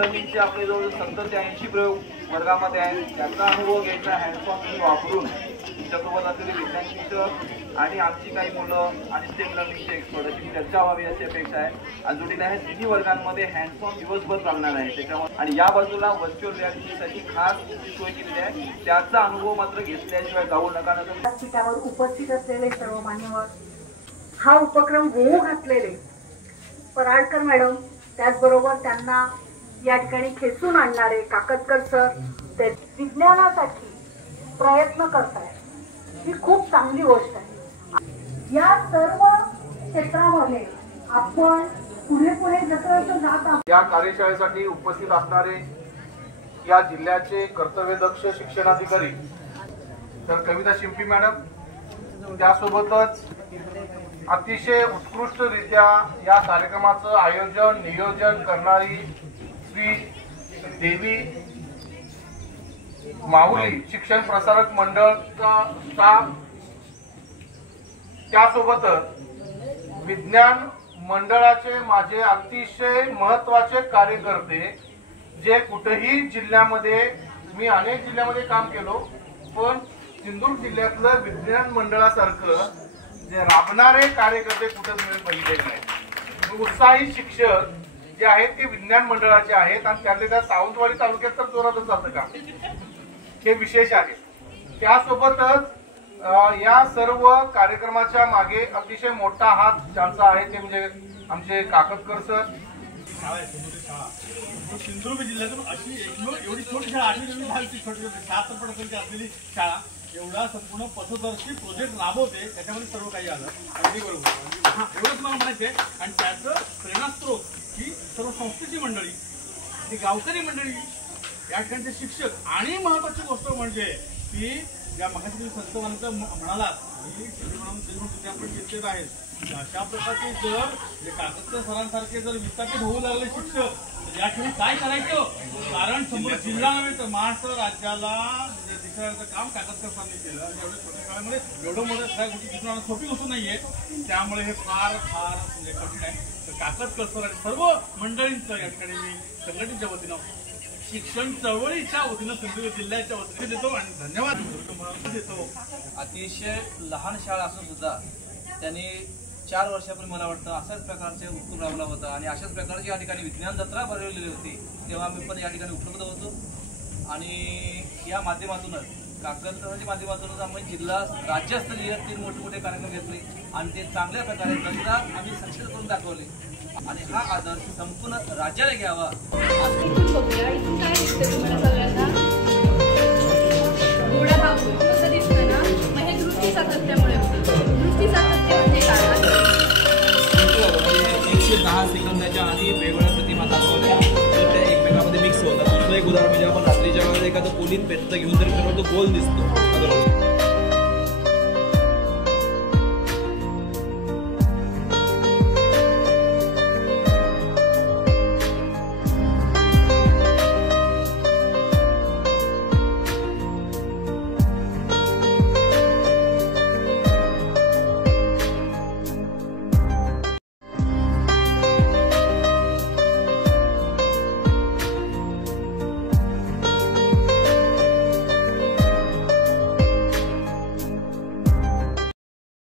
लर्निंगचे आपले जवळ 70 ते 80 प्रयोग वर्गामध्ये आहेत. त्याचा अनुभव घ्यायचा हँड्स ऑन वापरून तुमच्यासोबत असलेले विज्ञान शिक्षक आणि आमची काही मुलं आणि स्टेम लर्निंगचे एक्सपर्ट अशी चर्चा व्हावी अशी अपेक्षा आहे. आणि जोडीला हे तिन्ही वर्गांमध्ये हँड्स ऑन दिवसभर चालणार आहे त्याच्यामध्ये. आणि या बाजूला व्हर्च्युअल रियालिटीसाठी खास सोय केलेली आहे. त्याचा अनुभव मात्र घेतल्याशिवाय जाऊ नका. व्यासपीठावर उपस्थित असलेले सर्व मान्यवर, हा उपक्रम होऊ घातलेले पराडकर मॅडम, त्याचबरोबर त्यांना या ठिकाणी खेचून आणणारे काकतकर सर, ते विज्ञानासाठी प्रयत्न करतायत, ही खूप चांगली गोष्ट आहे. या सर्व क्षेत्रामध्ये आपण पुढे पुढे जसं जात आहोत. या कार्यशाळेसाठी उपस्थित असणारे या जिल्ह्याचे कर्तव्यदक्ष शिक्षणाधिकारी तर कविता शिंपी मॅडम, त्यासोबतच अतिशय उत्कृष्टरित्या या कार्यक्रमाचं आयोजन नियोजन करणारी श्री देवी माऊली शिक्षण प्रसारक मंडळचा स्टाफ, त्यासोबतच विज्ञान मंडळाचे माझे अतिशय महत्त्वाचे कार्यकर्ते, जे कुठेही जिल्ह्यामध्ये, मी अनेक जिल्ह्यामध्ये काम केलो, पण सिंधुदुर्ग जिल्ह्यातलं विज्ञान मंडळासारखं जे राबणारे कार्यकर्ते कुठेच मिळून बघितलेले नाही. उत्साही शिक्षक जे आहेत ते विज्ञान मंडळाचे आहेत आणि त्यातले त्या सावंतवाडी तालुक्यात तर जोरातच जातं का, हे विशेष आहे. त्यासोबतच या सर्व कार्यक्रमाच्या मागे अतिशय मोठा हात ज्यांचा आहे ते म्हणजे आमचे काकतकर सर. सिंधुदुर्ग जिल्ह्यातून अशी एवढी छोटी शाळा, 8वी 9वी छोटी 7% असलेली शाळा एवढा संपूर्ण पथदर्शी प्रोजेक्ट राबवते, त्याच्यामध्ये सर्व काही आलं. अगदी बरोबर, एवढंच मला म्हणायचं आहे. आणि त्याचं प्रेरणास्त्रोत ही सर्व संस्थेची मंडळी, ही गावकरी मंडळी, या ठिकाणचे शिक्षक, आणि महत्वाची गोष्ट म्हणजे की ज्या मगाशी तुम्ही संत म्हणालात की आपण चिंतित आहेत, अशा प्रकारचे जर जे काकतकर सरांसारखे जर विस्थापित होऊ लागले शिक्षक, या ठिकाणी काय करायचं, कारण संपूर्ण जिल्हा नव्हे तर महाराष्ट्र राज्याला दिसण्याचं काम काकतकर सरांनी केलं. आणि एवढ्या छोट्या काळामध्ये एवढं मोठं सगळ्या गोष्टी दिसणं सोपी गोष्ट नाहीये, त्यामुळे हे फार फार म्हणजे कठीण आहे. तर काकतकर सर आणि सर्व मंडळींचं या ठिकाणी मी संघटनेच्या वतीनं, शिक्षण चळवळीच्या वतीनं, सिंधुदुर्ग जिल्ह्याच्या वतीने देतो आणि धन्यवाद देतो. अतिशय लहान शाळा असून सुद्धा त्यांनी 4 वर्षापूर्वी मला वाटतं अशाच प्रकारचे उपक्रम राबवला होता आणि अशाच प्रकारची या ठिकाणी विज्ञान जत्रा भरवलेली होती. तेव्हा आम्ही पण या ठिकाणी उपलब्ध होतो आणि या माध्यमातूनच, काकतकरांच्या माध्यमातूनच आम्ही जिल्हा राज्यस्तरीय 3 मोठे कार्यक्रम घेतले आणि ते चांगल्या प्रकारे दर्जात आम्ही सक्सेस करून दाखवले आणि हा आदर्श संपूर्ण राज्याला घ्यावा. सेकंदाच्या आधी वेगवेगळ्या प्रतिमा दाखवल्या तर त्या एकमेकांमध्ये मिक्स होतात. दुसरं एक उदाहरण म्हणजे आपण रात्रीच्या वेळेला एखादं पोलीस पेटतं घेऊन जर फिरवतो, गोल दिसतो.